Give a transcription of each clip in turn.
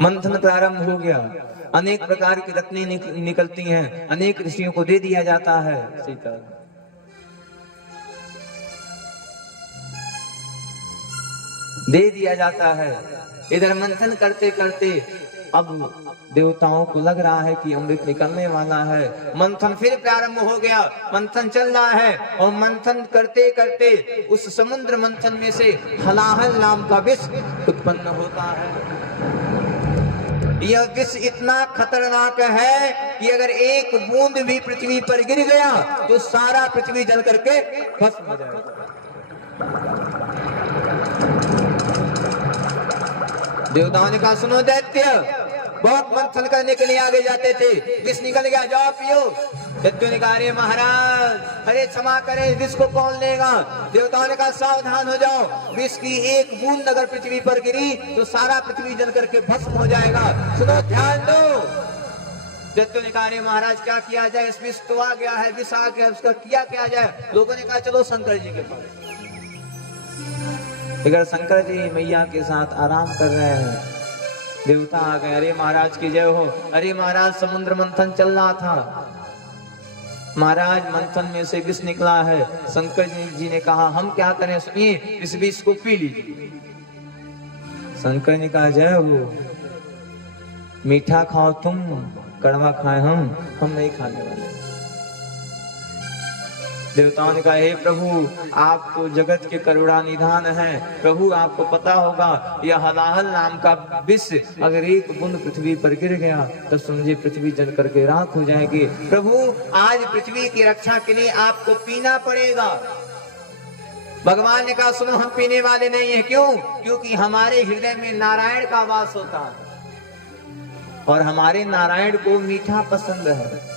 मंथन प्रारंभ हो गया, अनेक प्रकार की रत्नें निकलती हैं, अनेक ऋषियों को दे दिया जाता है। सीता दे दिया जाता है। इधर मंथन करते करते अब देवताओं को लग रहा है कि अमृत निकलने वाला है। मंथन फिर प्रारंभ हो गया, मंथन चल रहा है और मंथन करते करते उस समुद्र मंथन में से हलाहल नाम का विष उत्पन्न होता है। यह विष इतना खतरनाक है कि अगर एक बूंद भी पृथ्वी पर गिर गया तो सारा पृथ्वी जल करके भस्म हो जाएगा। देवताओं ने कहा, सुनो दैत्य, बहुत मंथन करने के लिए आगे जाते थे, विष निकल गया, जाओ पियो। दैत्यों ने कहा, अरे महाराज, अरे क्षमा करें, विष को कौन लेगा। देवताओं ने कहा, सावधान हो जाओ, विष की एक बूंद अगर पृथ्वी पर गिरी तो सारा पृथ्वी जल करके भस्म हो जाएगा, सुनो ध्यान दो। दैत्यों ने कहा, अरे महाराज क्या किया जाए, इस विष तो आ गया है, विष आ गया, उसका किया जाए। लोगों ने कहा, चलो शंकर जी के पास। अगर शंकर जी मैया के साथ आराम कर रहे हैं, देवता आ गए, अरे महाराज की जय हो। अरे महाराज, समुद्र मंथन चल रहा था, महाराज मंथन में से विष निकला है। शंकर जी ने कहा, हम क्या करें, सुनिए, इस विष को पी लीजिए। शंकर ने कहा, जय हो, मीठा खाओ तुम, कड़वा खाए हम नहीं खाने वाले। देवताओं ने कहा, हे प्रभु, आप तो जगत के करुणा निधान हैं, प्रभु आपको पता होगा, यह हलाहल नाम का विष अगर एक बूंद पृथ्वी पर गिर गया तो समझे पृथ्वी जल करके राख हो जाएगी। प्रभु, आज पृथ्वी की रक्षा के लिए आपको पीना पड़ेगा। भगवान ने कहा, सुनो, हम पीने वाले नहीं है। क्यों? क्योंकि हमारे हृदय में नारायण का वास होता है और हमारे नारायण को मीठा पसंद है।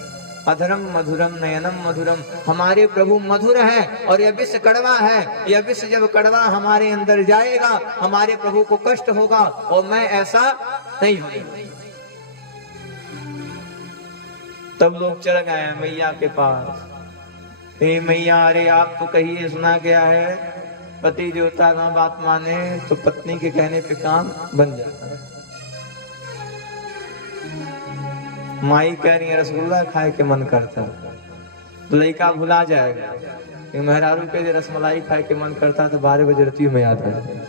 अधरम मधुरम नयनम मधुरम, हमारे प्रभु मधुर है और यह विष कड़वा है। यह विष जब कड़वा हमारे अंदर जाएगा, हमारे प्रभु को कष्ट होगा और मैं ऐसा नहीं होगा। तब लोग चल गए मैया के पास। हे मैया, अरे आप तो कहिए, सुना गया है पति देवता ना बात माने तो पत्नी के कहने पे काम बन जाता है। माई कह रही है, रसगुल्ला खाए के मन करता तो लड़का भुला जाएगा। मेहरारू के रसमलाई खाए के मन करता तो 12 बजे रतियों में आता है।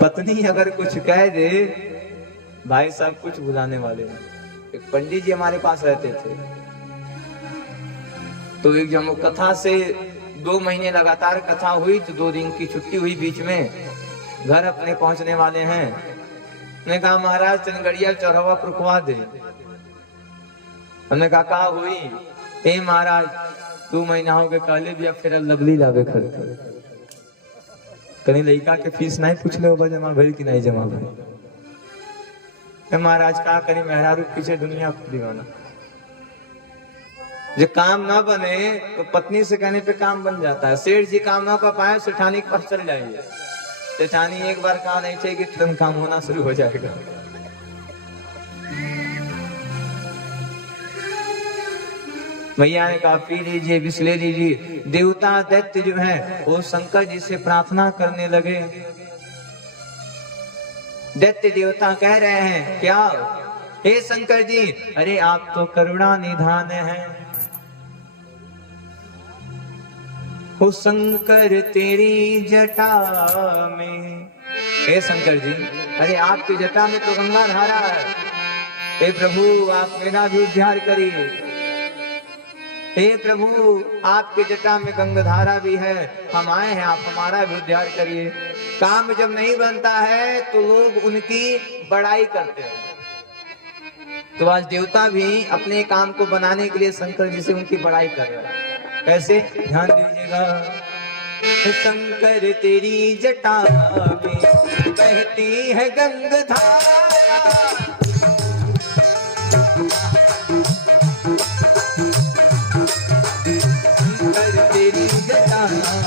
पत्नी अगर कुछ कह दे, भाई साहब कुछ भुलाने वाले नहीं। एक पंडित जी हमारे पास रहते थे, तो एक जब कथा से 2 महीने लगातार कथा हुई तो 2 दिन की छुट्टी हुई, बीच में घर अपने पहुंचने वाले हैं। ने कहा, महाराज चनगड़िया चौराहा रुकवा दे। हमने कहा, का हुई? हे महाराज, 2 महीना हो गए, कहले भी अब फिर लवली लावे खड़ते कहीं लड़का के फीस नहीं पूछ ले, जमा भरी कि नहीं जमा भरी। महाराज का करी, मेहरारू पीछे दुनिया दीवाना। जो काम ना बने तो पत्नी से कहने पे काम बन जाता है। सेठ जी काम ना कर पाए, सेठानी के पास चल जाएंगे। सेठानी एक बार कहा नहीं चाहिए कि तुरंत काम होना शुरू हो जाएगा। मैया ने कहा, पी लीजिए, विष ले लीजिए। देवता दैत्य जो है वो शंकर जी से प्रार्थना करने लगे। दैत्य देवता कह रहे हैं, क्या? हे शंकर जी, अरे आप तो करुणा निधान हैं। ओ शंकर तेरी जटा में, हे शंकर जी, अरे आपकी जटा में तो गंगा धारा है। हे प्रभु, आप मेरा भी उद्धार करिए। हे प्रभु, आपके जटा में गंगा धारा भी है, हम आए हैं, आप हमारा भी उद्धार करिए। काम जब नहीं बनता है तो लोग उनकी बड़ाई करते हैं। तो आज देवता भी अपने काम को बनाने के लिए शंकर जी से उनकी बड़ाई कर रहे हैं। कैसे? ध्यान दीजिएगा। शंकर तेरी जटा में बहती है गंगा धारा, शंकर तेरी जटा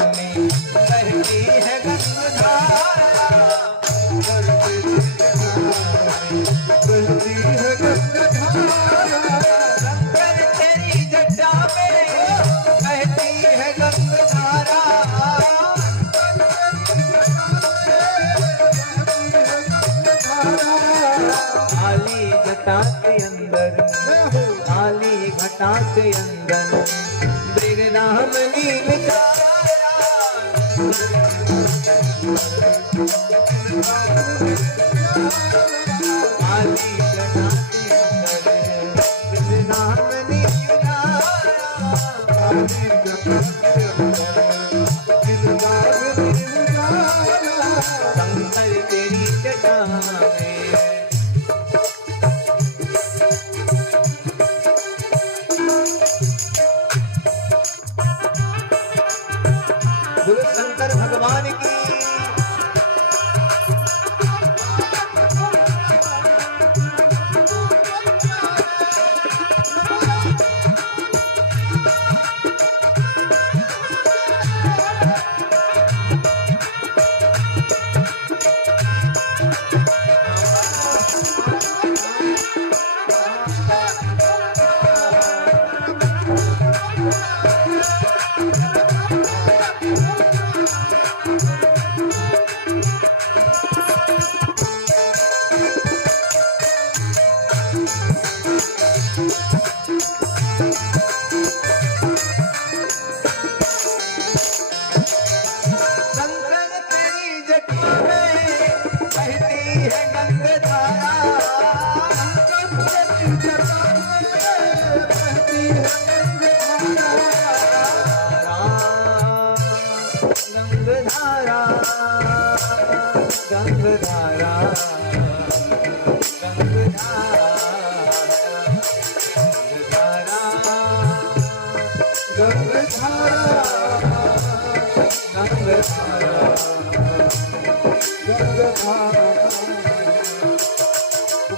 में बहती है गंगा धारा, बहती है गंगा धारा, शंकर तेरी जटा में बहती है गंगा धारा। के अंदर मृगनाम नील छाया आली घटा के अंदर मृगनाम नील छाया आली घटा के शंकर तेरी जटा में बोलो शंकर भगवान की।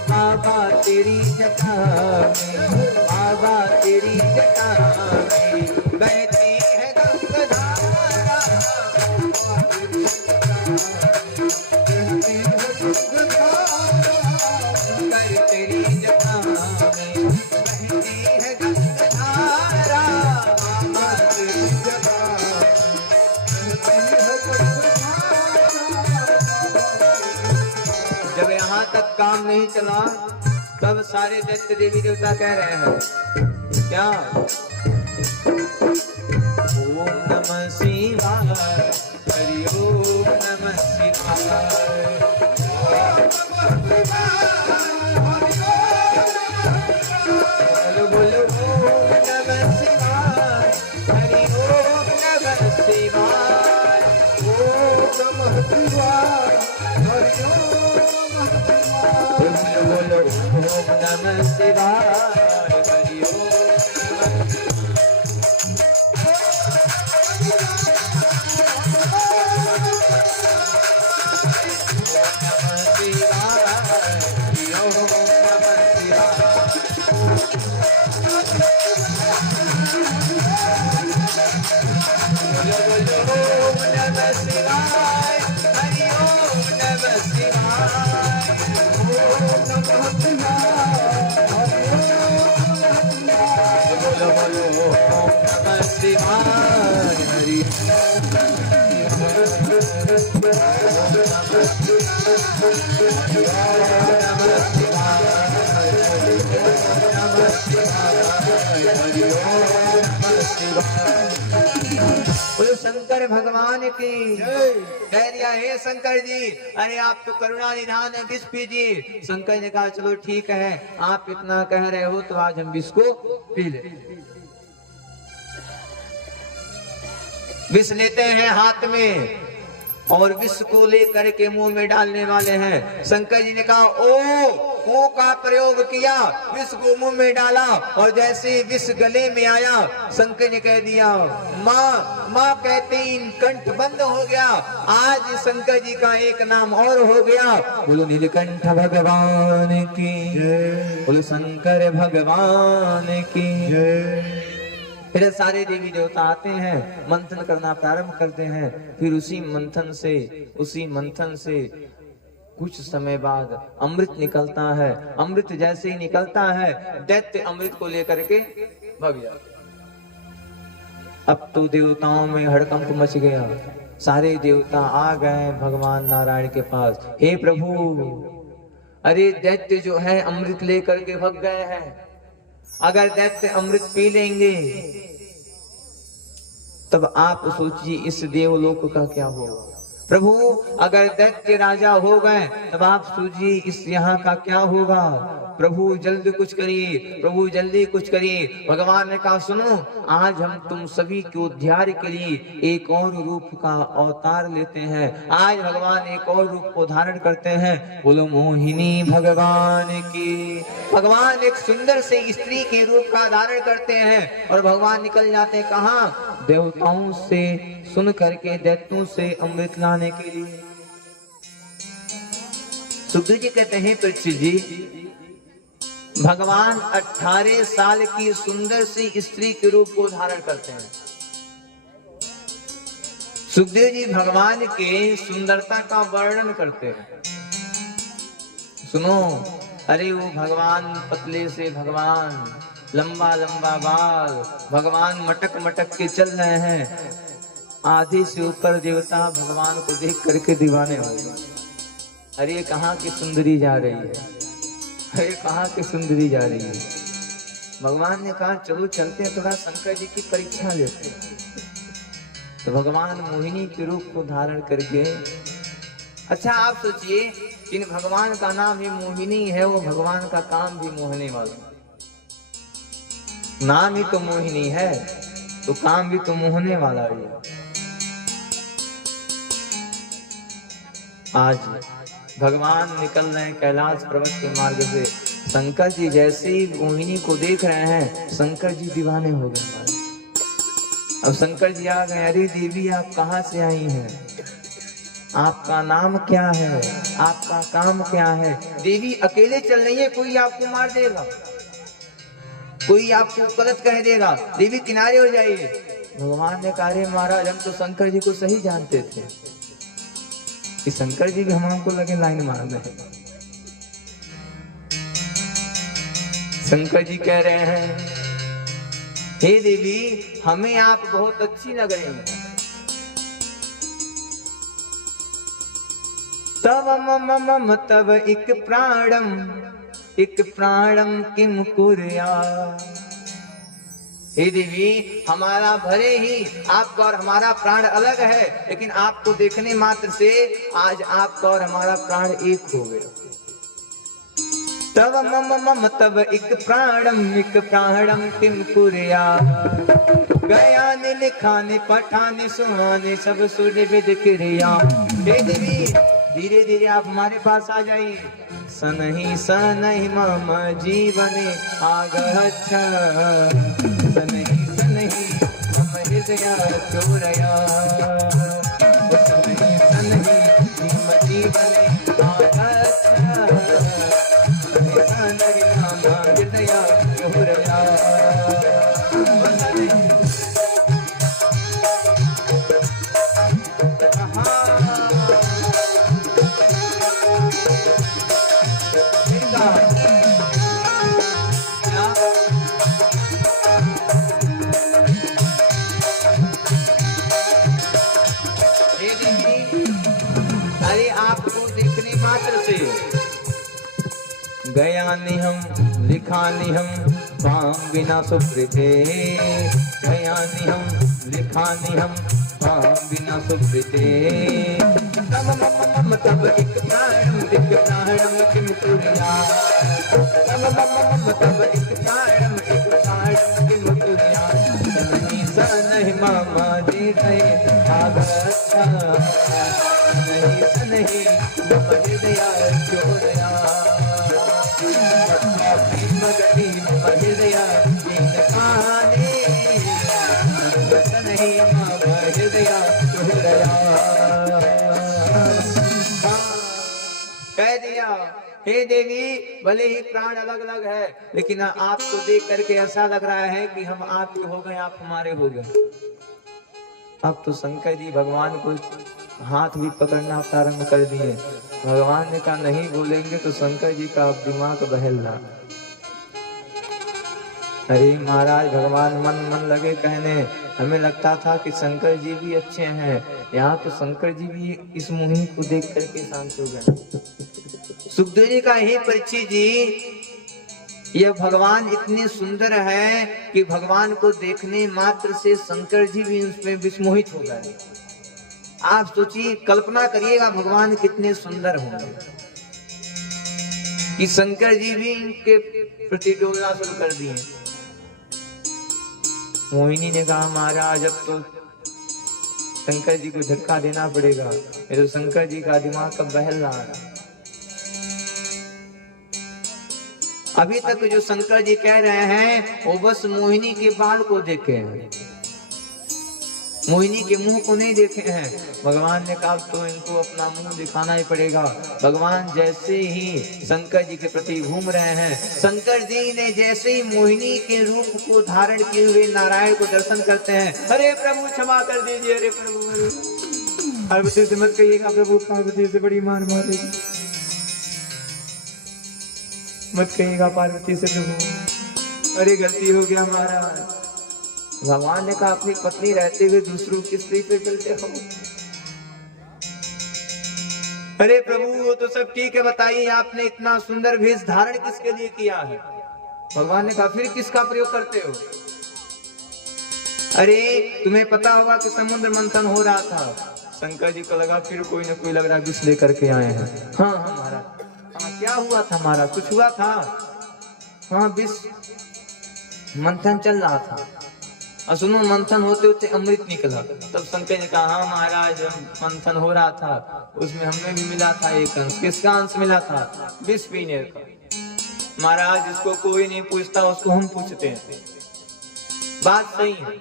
बाबा तेरी जटा में बाबा तेरी जटा में बहती है गंगाधारा तेरी जटा में बहती है गंगाधारा बाबा तेरी जटा जब यहाँ तक काम नहीं चला तब सारे दैत्य देवी देवता कह रहे हैं क्या ओम नमः शिवाय हरि ओम नमः शिवाय बोलो ओम नमः शिवाय हरि ओम नमः शिवाय ओम नमः शिवाय हरि ओम बोलो ओम नमः शिवाय हरि ओम शंकर भगवान की कह दिया हे शंकर जी अरे आप तो करुणा निधान है विष पीजिए। शंकर ने कहा चलो ठीक है आप इतना कह रहे हो तो आज हम विष को पी ले। विष लेते हैं हाथ में और विष को लेकर के मुंह में डालने वाले हैं। शंकर जी ने कहा ओ का प्रयोग किया, विष को मुंह में डाला और जैसे विष गले में आया शंकर ने कह दिया माँ माँ कहते ही कंठ बंद हो गया। आज शंकर जी का एक नाम और हो गया। बोलो नीलकंठ भगवान की, बोलो शंकर भगवान की। फिर सारे देवी देवता आते हैं, मंथन करना प्रारंभ करते हैं। फिर उसी मंथन से कुछ समय बाद अमृत निकलता है। अमृत जैसे ही निकलता है दैत्य अमृत को लेकर के भाग जाते। अब तो देवताओं में हड़कंप मच गया। सारे देवता आ गए भगवान नारायण के पास। हे प्रभु, अरे दैत्य जो है अमृत लेकर के भाग गए हैं। अगर दैत्य अमृत पी लेंगे तब आप सोचिए इस देवलोक का क्या होगा। प्रभु अगर दैत्य राजा हो गए तब आप सोचिए इस यहाँ का क्या होगा। प्रभु जल्दी कुछ करिए, प्रभु जल्दी कुछ करिए। भगवान ने कहा सुनो, आज हम तुम सभी के उद्धार के लिए एक और रूप का अवतार लेते हैं। आज भगवान एक और रूप को धारण करते हैं। बोलो मोहिनी भगवान की। भगवान एक सुंदर से स्त्री के रूप का धारण करते हैं और भगवान निकल जाते हैं कहाँ? देवताओं से सुन करके, दैत्यों से अमृत लाने के लिए। सुखदेव जी कहते हैं परीक्षित जी, भगवान 18 साल की सुंदर सी स्त्री के रूप को धारण करते हैं। सुखदेव जी भगवान के सुंदरता का वर्णन करते हैं। सुनो, अरे वो भगवान पतले से भगवान, लंबा लंबा बाल, भगवान मटक मटक के चल रहे हैं। आधे से ऊपर देवता भगवान को देख करके दीवाने हो गए। अरे कहाँ की सुंदरी जा रही है, अरे कहाँ की सुंदरी जा रही है। भगवान ने कहा चलो चलते हैं, थोड़ा शंकर जी की परीक्षा लेते हैं। तो भगवान मोहिनी के रूप को धारण करके, अच्छा आप सोचिए, इन भगवान का नाम ही मोहिनी है, वो भगवान का काम भी मोहने वाला। नाम ही तो मोहिनी है तो काम भी तो मोहने वाला है। आज भगवान निकल रहे हैं कैलाश पर्वत के मार्ग से। शंकर जी जैसे ही मोहिनी को देख रहे हैं, शंकर जी दीवाने हो गए। अब शंकर जी आ गए, अरे देवी आप कहाँ से आई हैं, आपका नाम क्या है, आपका काम क्या है। देवी अकेले चल रही है, कोई आपको मार देगा, कोई आपको गलत कह देगा, देवी किनारे हो जाइए। भगवान ने कहा अरे महाराज हम तो शंकर जी को सही जानते थे कि शंकर जी भी हमको लगे लाइन मारने हैं। शंकर जी कह रहे हैं हे देवी हमें आप बहुत अच्छी लग रही हैं। तव मम तव एक प्राणम किम कुर्या। हे देवी हमारा भले ही आपका और हमारा प्राण अलग है, लेकिन आपको देखने मात्र से आज आपका और हमारा प्राण एक हो गया। तव मम तव एक प्राणम किम कुर्या। गया ने लिखा ने पठा ने सुना ने सब सुने विद क्रिया। हे देवी धीरे धीरे आप हमारे पास आ जाइए। सनहि मम जीवने आगच्छ। सनहि मम हृदय चोरया। सनहि मम जीवने आगच्छ। सनहि मम हृदय चोरया। गया निहम लिखा निहम काम बिना सुप्रीते। गया निहम लिखा निहम काम बिना सुप्रीते। तब मम तब एक प्राणम किम कुर्या। तब मम तब एक प्राणम किम कुर्या। सनहि मम हृदय आगच्छ। सनहि मम हृदय चोरया। कह दिया हे देवी भले ही प्राण अलग अलग है, लेकिन आपको देख करके ऐसा लग रहा है कि हम आपके हो गए, आप हमारे हो गए। अब तो शंकर जी भगवान को हाथ भी पकड़ना प्रारंभ कर दिए। भगवान ने कहा नहीं बोलेंगे तो शंकर जी का अब दिमाग बहल रहा। अरे महाराज भगवान मन लगे कहने। हमें लगता था कि शंकर जी भी अच्छे हैं, यहाँ तो शंकर जी भी इस मोहिनी को देख करके शांत हो गए। सुखदेव जी का हे परीक्षित जी यह भगवान इतने सुंदर है कि भगवान को देखने मात्र से शंकर जी भी उसमें विस्मोहित हो गए। आप सोचिए, कल्पना करिएगा भगवान कितने सुंदर होंगे कि शंकर जी भी इनके प्रति डोलना शुरू कर दिए। मोहिनी ने कहा महाराज अब तो शंकर जी को झटका देना पड़ेगा, ये तो शंकर जी का दिमाग कब बहल रहा है। अभी तक जो शंकर जी कह रहे हैं वो बस मोहिनी के बाल को देखे हैं, मोहिनी के मुंह को नहीं देखे हैं। भगवान ने कहा तो इनको अपना मुंह दिखाना ही पड़ेगा। भगवान जैसे ही शंकर जी के प्रति घूम रहे हैं, शंकर जी ने जैसे ही मोहिनी के रूप को धारण किए हुए नारायण को दर्शन करते हैं, अरे प्रभु क्षमा कर दीजिए, अरे प्रभु पार्वती से मत कहिएगा, प्रभु पार्वती से बड़ी मार मारेगी, मत कहिएगा पार्वती से प्रभु, अरे गलती हो गया महाराज। भगवान ने कहा अपनी पत्नी रहते हुए दूसरों की स्त्री पे चलते हो। अरे प्रभु वो तो सब ठीक है, बताइए आपने इतना सुंदर वेश धारण किसके लिए किया है। भगवान ने कहा फिर किसका प्रयोग करते हो। अरे तुम्हें पता होगा कि समुद्र मंथन हो रहा था, शंकर जी को लगा फिर कोई ना कोई लग रहा विष लेकर के आए हैं। हाँ हाँ महाराज, हाँ क्या हुआ था महाराज, कुछ हुआ था। हाँ विष मंथन चल रहा था, और सुनो मंथन होते होते अमृत निकला। तब शंकर ने कहा हाँ महाराज मंथन हो रहा था, उसमें हमें भी मिला था एक अंश। किसका अंश मिला था? विष पीने का। महाराज इसको कोई नहीं पूछता, उसको हम पूछते हैं। बात सही है,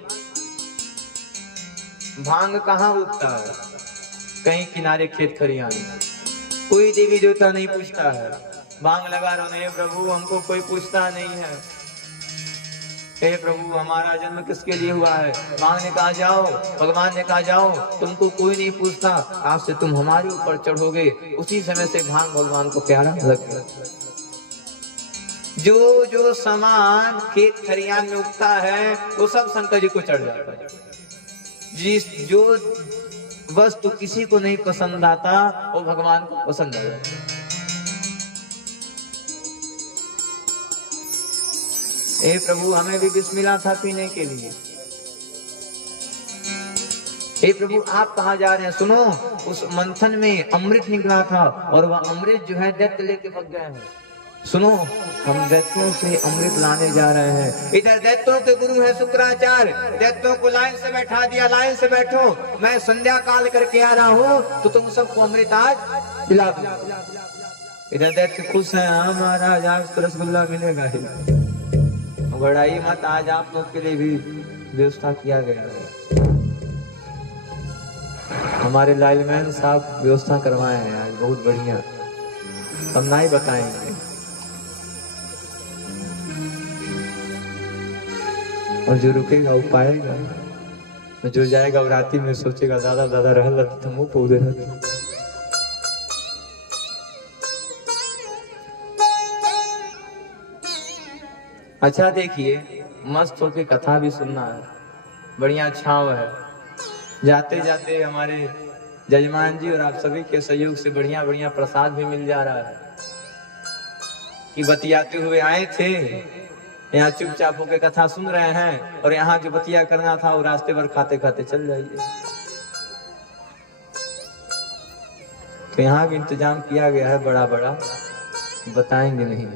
भांग कहाँ उगता है? कहीं किनारे खेत खलिहान में। कोई देवी देवता नहीं पूछता है, भांग लगा रहे हैं प्रभु हमको कोई पूछता नहीं है। हे प्रभु हमारा जन्म किसके लिए हुआ है? भांग ने कहा जाओ, भगवान ने कहा जाओ, तुमको कोई नहीं पूछता, आज से तुम हमारे ऊपर चढ़ोगे। उसी समय से भांग भगवान को प्यारा लग गया। जो जो सामान खेत खलिहान में उगता है वो सब शंकर जी को चढ़ जाता है। जिस जो वस्तु किसी को नहीं पसंद आता वो भगवान को पसंद है। हे प्रभु हमें भी विष मिला था पीने के लिए। हे प्रभु आप कहाँ जा रहे हैं? सुनो, उस मंथन में अमृत निकला था और वह अमृत जो है दैत्य लेके भाग गए हैं। सुनो, हम दैत्यों से अमृत लाने जा रहे हैं। इधर दैत्यों के गुरु है शुक्राचार्य, दैत्यों को लाइन से बैठा दिया, लाइन से बैठो, मैं संध्या काल करके आ रहा हूँ तो तुम सबको अमृत आज पिला दो। इधर दैत्य खुश है, हाँ महाराज आज तो रसगुल्ला मिलेगा ही। बड़ाई मत, आज आप लोग के लिए भी व्यवस्था किया गया है। हमारे लाइनमैन साहब व्यवस्था करवाए हैं आज, बहुत बढ़िया। हम ना ही बताएंगे, और जो रुकेगा वो पाएगा, जो जाएगा वो राती में सोचेगा दादा दादा रहल तो मुंह पौधे रहते। अच्छा देखिए, मस्त होके कथा भी सुनना है, बढ़िया छाव है। जाते जाते हमारे जजमान जी और आप सभी के सहयोग से बढ़िया बढ़िया प्रसाद भी मिल जा रहा है। कि बतियाते हुए आए थे, यहाँ चुपचाप होके कथा सुन रहे हैं, और यहाँ जो बतिया करना था वो रास्ते भर खाते खाते चल जाइए। तो यहाँ भी इंतजाम किया गया है बड़ा बड़ा, बताएंगे नहीं,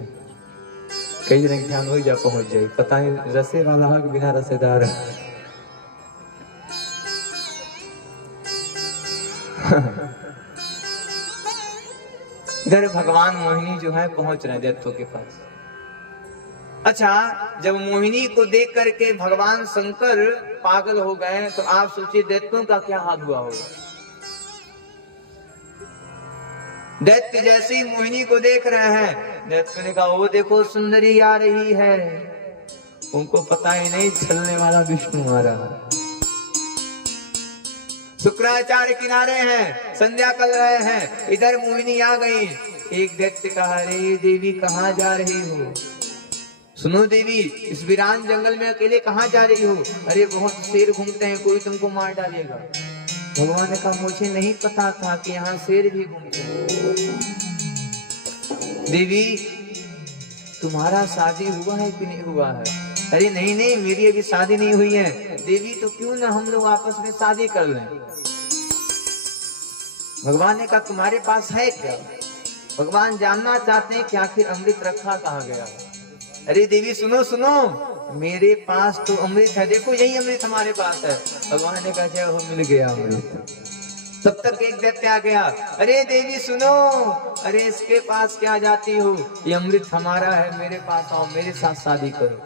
कई जन ध्यान हो जा पहुंच जाए। पता नहीं रसे वाला है कि बिना रसेदार है। इधर भगवान मोहिनी जो है पहुंच रहे दैत्यों के पास। अच्छा, जब मोहिनी को देख करके भगवान शंकर पागल हो गए तो आप सोचिए दैत्यों का क्या हाल हुआ होगा। दैत्य जैसे ही मोहिनी को देख रहे हैं, दैत्य ने कहा वो देखो सुंदरी आ रही है। उनको पता ही नहीं छलने वाला विष्णु आ रहा है। शुक्राचार्य किनारे हैं, संध्या कर रहे हैं, इधर मोहिनी आ गई। एक दैत्य कहा अरे देवी कहाँ जा रही हो? सुनो देवी, इस वीरान जंगल में अकेले कहाँ जा रही हो? अरे बहुत शेर घूमते हैं, कोई तुमको मार डालेगा। भगवान ने कहा मुझे नहीं पता था कि यहाँ शेर भी घूमते हैं। देवी तुम्हारा शादी हुआ है कि नहीं हुआ है? अरे नहीं नहीं, मेरी अभी शादी नहीं हुई है। देवी तो क्यों ना हम लोग आपस में शादी कर लें। भगवान ने कहा तुम्हारे पास है क्या? भगवान जानना चाहते हैं कि आखिर अमृत रखा कहाँ गया। अरे देवी सुनो सुनो, मेरे पास तो अमृत है, देखो यही अमृत हमारे पास है। भगवान ने कहा जय हो, मिल गया अमृत। तब तक एक दैत्य आ गया, अरे देवी सुनो, अरे इसके पास क्या जाती हो, ये अमृत हमारा है, मेरे पास आओ, मेरे साथ शादी करो।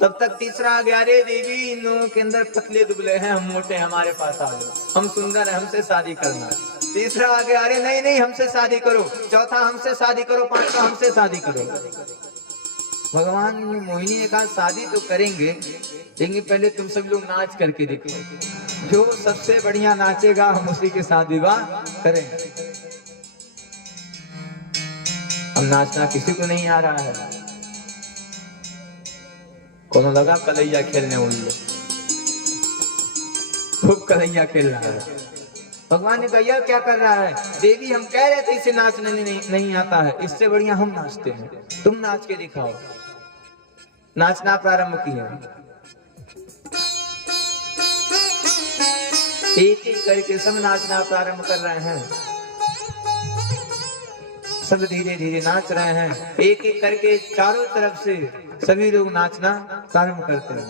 तब तक तीसरा आ गया, अरे देवी इन लोगों के अंदर पतले दुबले हैं, हम मोटे, हमारे पास आ जाओ, हम सुंदर है, हमसे शादी करना। तीसरा आ गया, अरे नहीं नहीं हमसे शादी करो। चौथा हमसे शादी करो। पांचवा हमसे शादी करो। भगवान मोहिनी ने कहा शादी तो करेंगे, लेकिन पहले तुम सब लोग नाच करके देखो, जो सबसे बढ़िया नाचेगा हम उसी के साथ विवाह करेंगे। अब नाचना किसी को नहीं आ रहा है, कोनो लगा कलैया खेलने वाली, खूब कलैया खेल रहा है। भगवान ने कहा यह क्या कर रहा है? देवी हम कह रहे थे इसे नाचने नहीं आता है, इससे बढ़िया हम नाचते हैं, तुम नाच के दिखाओ। नाचना प्रारंभ किया, एक एक करके सब नाचना प्रारंभ कर रहे हैं। सब धीरे धीरे नाच रहे हैं, एक एक करके चारों तरफ से सभी लोग नाचना प्रारंभ करते हैं।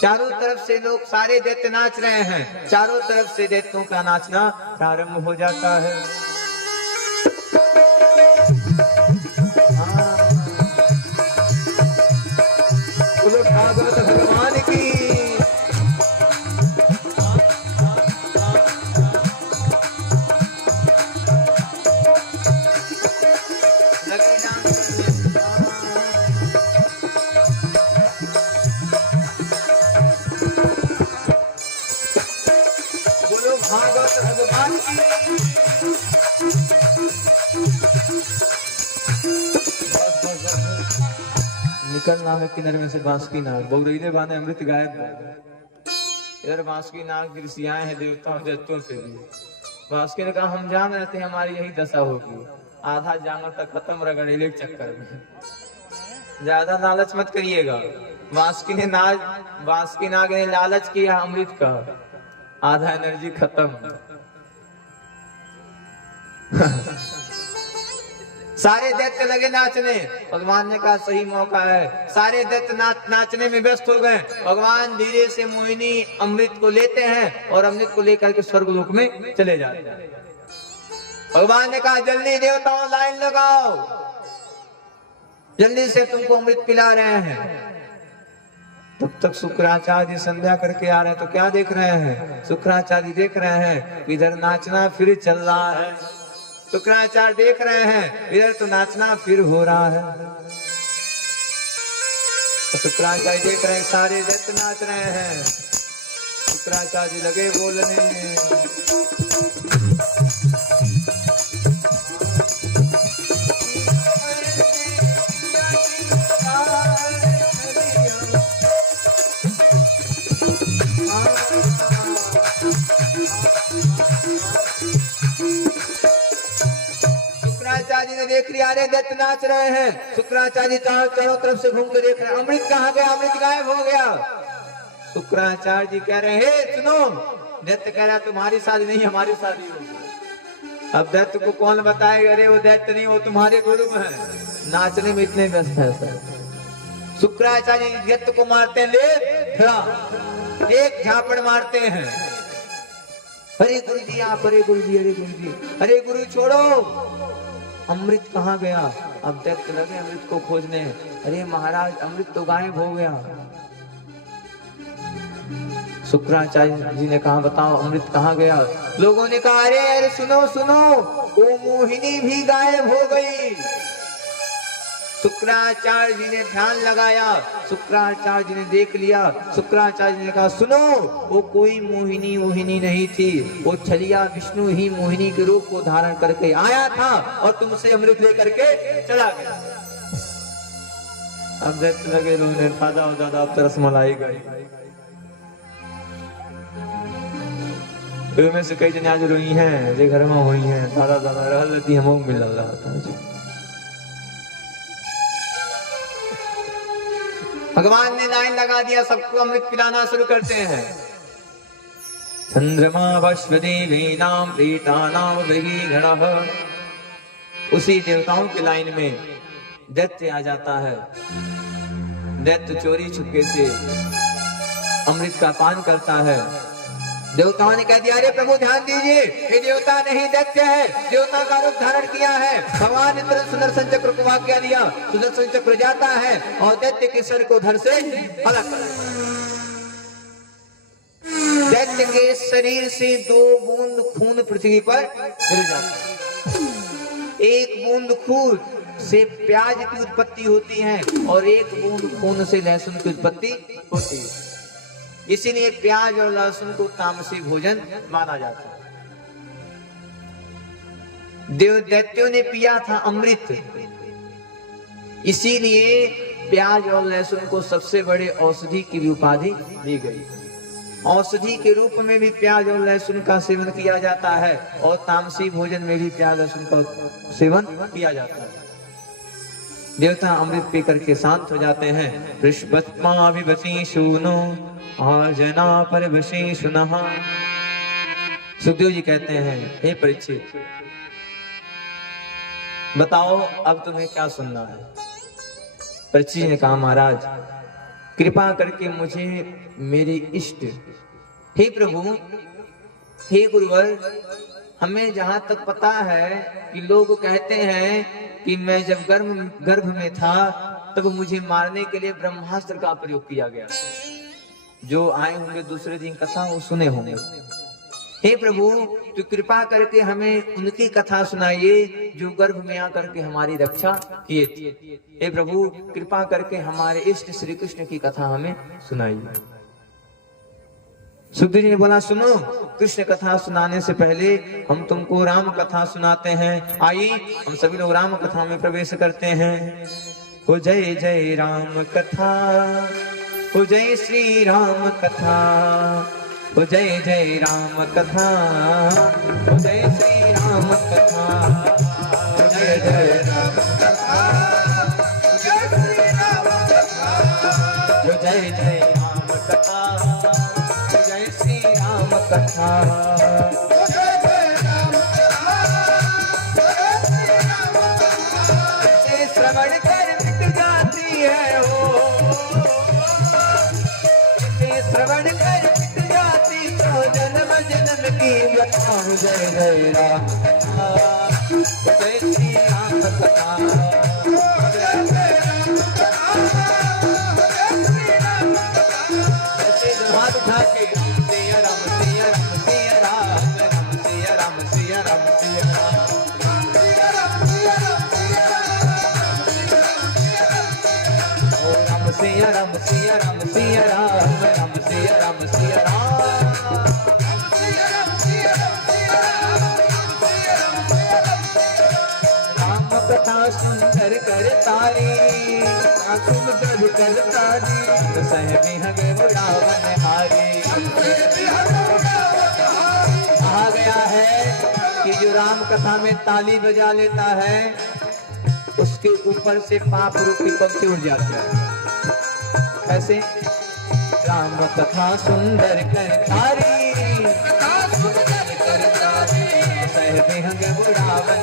चारों तरफ से लोग, सारे दैत्य नाच रहे हैं, चारों तरफ से दैत्यों का नाचना प्रारंभ हो जाता है। भागवत भगवान की भागवत भगवान की निकलना है किनारे में से बांसुरी नाग, बहुरीले बाने अमृत गायब। इधर बांसुरी नाग ऋषियाएं हैं, देवताओं दैत्यों से भी। बांसुरी ने कहा हम जान रहे थे हमारी यही दशा होगी, आधा जांगर तक खत्म रगड़ेले के चक्कर में, ज्यादा लालच मत करिएगा। बांसुरी नाग ने लालच किया अमृत का, आधा एनर्जी खत्म। सारे दैत्य लगे नाचने। भगवान ने कहा सही मौका है। सारे दैत्य नाचने में व्यस्त हो गए। भगवान धीरे से मोहिनी अमृत को लेते हैं और अमृत को लेकर के स्वर्गलोक में चले जाते हैं। भगवान ने कहा जल्दी देवताओं लाइन लगाओ, जल्दी से तुमको अमृत पिला रहे हैं। तब तक शुक्राचार्य संध्या करके आ रहे हैं, तो क्या देख रहे हैं? शुक्राचार्य देख रहे हैं इधर नाचना फिर चल रहा है। शुक्राचार्य देख रहे हैं इधर तो नाचना फिर हो रहा है। तो शुक्राचार्य देख रहे हैं सारे दैत्य नाच रहे हैं। शुक्राचार्य लगे बोलने, शुक्राचार्य ने देख लिया अरे दैत्य नाच रहे हैं। शुक्राचार्य चारों तरफ से घूम के देख रहे हैं अमृत कहाँ गया, अमृत गायब हो गया। शुक्राचार्य जी कह रहे हैं सुनो, दैत्य कह रहा तुम्हारी शादी नहीं हमारी शादी होगी। अब दैत्य को कौन बताएगा, अरे वो दैत्य नहीं वो तुम्हारे गुरु है, नाचने में इतने व्यस्त है सर। शुक्राचार्य दैत्य को मारते हैं, ले एक झापड़ मारते हैं। अरे गुरु जी आप, अरे गुरु जी, अरे गुरु जी, अरे गुरु छोड़ो, अमृत कहाँ गया। अब दैत्य लगे अमृत को खोजने, अरे महाराज अमृत तो गायब हो गया। शुक्राचार्य जी ने कहा बताओ अमृत कहाँ गया। लोगों ने कहा अरे अरे सुनो सुनो, वो मोहिनी भी गायब हो गई। शुक्राचार्य जी ने ध्यान लगाया, शुक्राचार्य जी ने देख लिया। शुक्राचार्य जी ने कहा सुनो, वो कोई मोहिनी नहीं थी, वो छलिया विष्णु ही मोहिनी के रूप को धारण करके आया था और तुमसे अमृत लेकर के चला गया। अब दैत्य लगे रोने, दादा हो दादा अब तरस मलाई गई। में से कई जन आज रोई हैं, जे घर में हुई हैं, दादा दादा रहल रहती हम मिल रहा था। भगवान ने लाइन लगा दिया, सबको अमृत पिलाना शुरू करते हैं। चंद्रमा वश्वदेवी नाम प्रीता नाम गणः। उसी देवताओं की लाइन में दैत्य आ जाता है। दैत्य चोरी छुपके से अमृत का पान करता है। देवताओं ने कह दिया, अरे प्रभु ध्यान दीजिए, ये देवता नहीं दैत्य है, देवता का रूप धारण किया है। भगवान ने तुरंत सुदर्शन चक्र को आज्ञा दिया, सुदर्शन चक्र जाता है और दैत्य के सर को धड़ से अलग कर। दैत्य के शरीर से 2 बूंद खून पृथ्वी पर गिर जाता है। 1 बूंद खून से प्याज की उत्पत्ति होती है और 1 बूंद खून से लहसुन की उत्पत्ति होती है। इसीलिए प्याज और लहसुन को तामसी भोजन माना जाता है। देव दैत्यों ने पिया था अमृत, इसीलिए प्याज और लहसुन को सबसे बड़े औषधि की भी उपाधि दी गई। औषधि के रूप में भी प्याज और लहसुन का सेवन किया जाता है और तामसी भोजन में भी प्याज लहसुन का सेवन किया जाता है। देवता अमृत पी करके शांत हो जाते हैं। पृष्पत्मा विवसी शूनो आजना पर वशी सुनहा। सुखदेव जी कहते हैं, हे परीक्षित, बताओ अब तुम्हें क्या सुनना है। परीक्षित ने कहा, महाराज कृपा करके मुझे मेरी इष्ट, हे प्रभु, हे गुरुवर, हमें जहां तक पता है कि लोग कहते हैं कि मैं जब गर्भ में था तब मुझे मारने के लिए ब्रह्मास्त्र का प्रयोग किया गया। जो आए होंगे दूसरे दिन कथा वो सुने होंगे। हे प्रभु, तो कृपा करके हमें उनकी कथा सुनाइए जो गर्भ में आकर के हमारी रक्षा किए थे। हे प्रभु, कृपा करके हमारे इष्ट श्री कृष्ण की कथा हमें सुनाइए। सुखदेव जी ने बोला, सुनो, कृष्ण कथा सुनाने से पहले हम तुमको राम कथा सुनाते हैं। आइए हम सभी लोग राम कथा में प्रवेश करते हैं। हो जय जय राम कथा, हो जय श्री राम कथा, हो जय जय राम कथा, हो जय श्री राम कथा, हो जय जय राम कथा, हो जय श्री राम कथा, हो जय जय राम कथा, हो जय श्री राम कथा, हो जय जय राम कथा, हो जय श्री राम कथा। श्रवण कर मिट जाती है हो, श्रवण कर मिट जाती तो जन्म जन्म की व्यथा। जय जय राम कथा, जय श्री राम कथा, जय जय राम कथा, जय श्री राम कथा। ऐसे हाथ उठा के सिया राम सिया राम सिया राम, राम सिया राम सिया राम सिया राम, सिया राम सिया राम सिया राम, सिया राम सिया राम सिया राम, राम सिया राम सिया राम, सिया राम सिया राम सिया राम, राम कथा सुंदर कर तारी, सुंदर कर तारी, सह बिहग बुढ़ावन हारी। कहा गया है कि जो राम कथा में ताली बजा लेता है उसके ऊपर से पाप रूपी पंछी उड़ जाते हैं। ऐसे राम कथा सुंदर कर तारी, सुंदर कर तारी, सह बिहग बुढ़ावन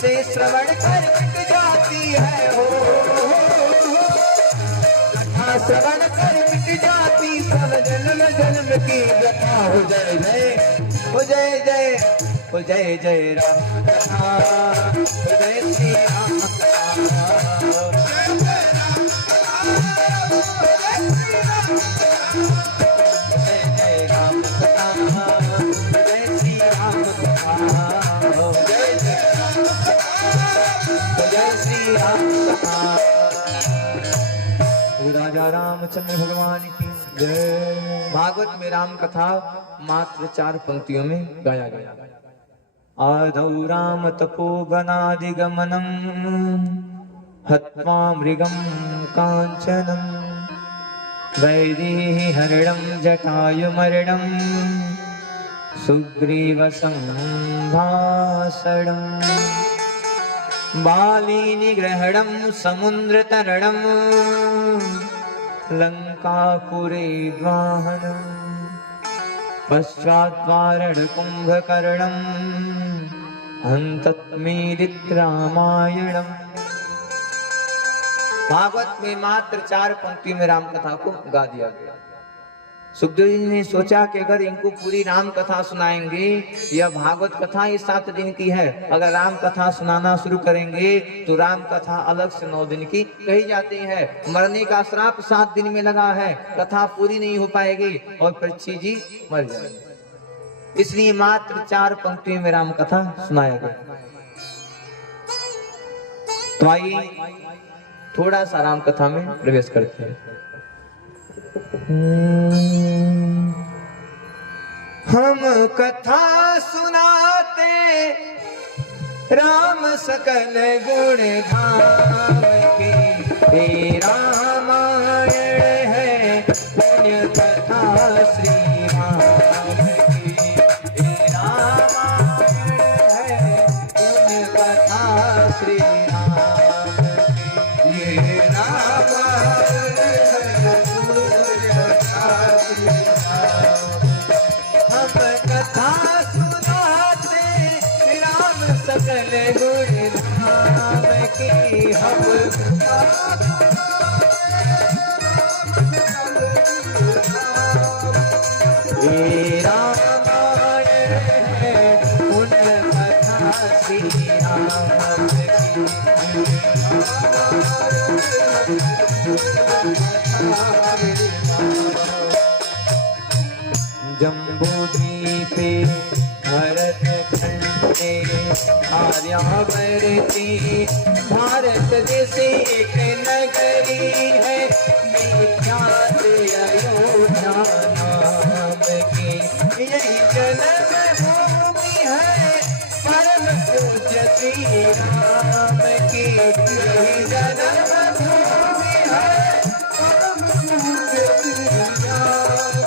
से श्रवण कर मिट जाती है हो, कथा श्रवण कर मिट जाती सब जन्म जन्म की व्यथा। हो जय जय, हो जय जय, हो जय जय राम कथा, हो जय श्री राम कथा, राजा रामचंद्र भगवान की जय। भागवत में राम कथा मात्र 4 पंक्तियों में गाया गया। आदौ राम तपोवनादिगमनम हत्वा मृगम कांचनम वैदेही हरणम जटायुमरणम सुग्रीव संभाषणम। बाली निग्रहणं समुद्र तरणं लंकापुरे द्वाहनं पश्चात् वारण कुंभकर्णं हन्तत्मीरित रामायणम्। भागवत में मात्र 4 पंक्ति में राम कथा को गा दिया गया। सुखदेव जी ने सोचा कि अगर इनको पूरी राम कथा सुनाएंगे, यह भागवत कथा ही 7 दिन की है, अगर राम कथा सुनाना शुरू करेंगे तो राम कथा अलग से 9 दिन की कही जाती है। मरने का श्राप 7 दिन में लगा है, कथा पूरी नहीं हो पाएगी और परीक्षित जी मर जाएंगे। इसलिए मात्र 4 पंक्तियों में राम कथा सुनाया गया। तो आइए थोड़ा सा राम कथा में प्रवेश करते हैं। हम कथा सुनाते राम सकल गुण धाम के, हे रामायण है पुण्य कथा श्री राम की, हे रामायण है पुण्य कथा श्री राम की, ये रामायण है पुण्य कथा श्री राम। हम कथा सुनाते राम सकल गुण धाम की, हम हे रामायण है पुण्य कथा श्री राम की। जम्बूद्वीपे भरत खंडे आर्यावर्ते भारत देश एक नगरी है, विख्यात अयोध्या नाम की, यही जन्म भूमि है परम पूज्य श्री राम की, यही जन्म भूमि है परम पूज्य श्री राम।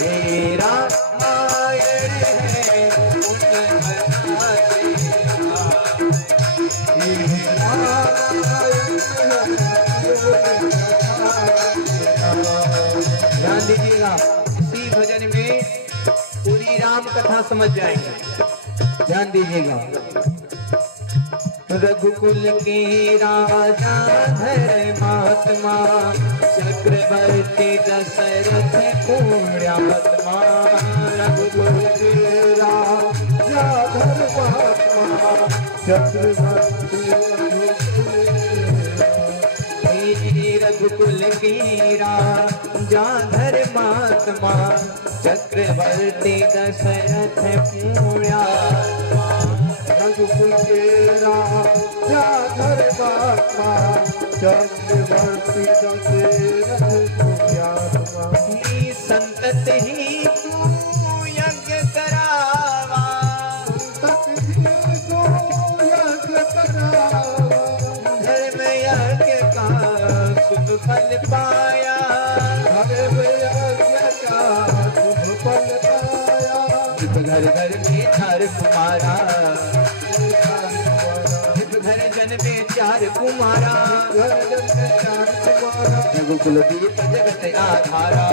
हे रामायण है पुण्य कथा श्री राम, हे रामायण ध्यान दीजिएगा, इसी भजन में पूरी राम कथा समझ जाएंगे। ध्यान दीजिएगा। रघुकुल के राजा धर्मात्मा चक्रवर्ती दशरथ पुण्यात्मा, रघुकुल के राजा धर्मात्मा चक्रवर्ती रघुकुल के राजा धर्मात्मा चक्रवर्ती दशरथ पुण्यात्मा, रघुकुल के राजा धर्मात्मा चक्रवर्ती दशरथ पुण्यात्मा। संतत ही तू यज्ञ करावा, संतत ही तू यज्ञ करावा, धर्म यज्ञ का शुभ फल पाया, धर्म यज्ञ का शुभ फल पाया। घर घर में 4 कुमारा, घर जन में 4 कुमारा, घर जन में 4 कुमारा, रघुकुल दीप जगत आधारा,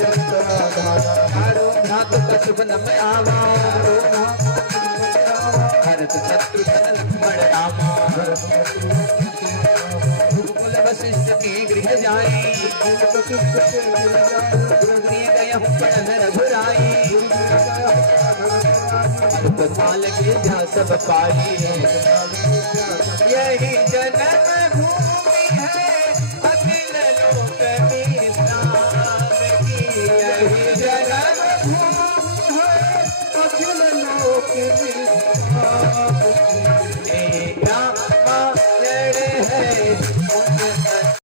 जगत आधारा, हारो धातु का शुभ नम आवा, भरत शत्रुघ्न लक्ष्मण रामा, रघुकुल वशिष्ठ के गृह जाए, गया पढ़ रघुराई, काल के सब पाई, यही जन्म भूमि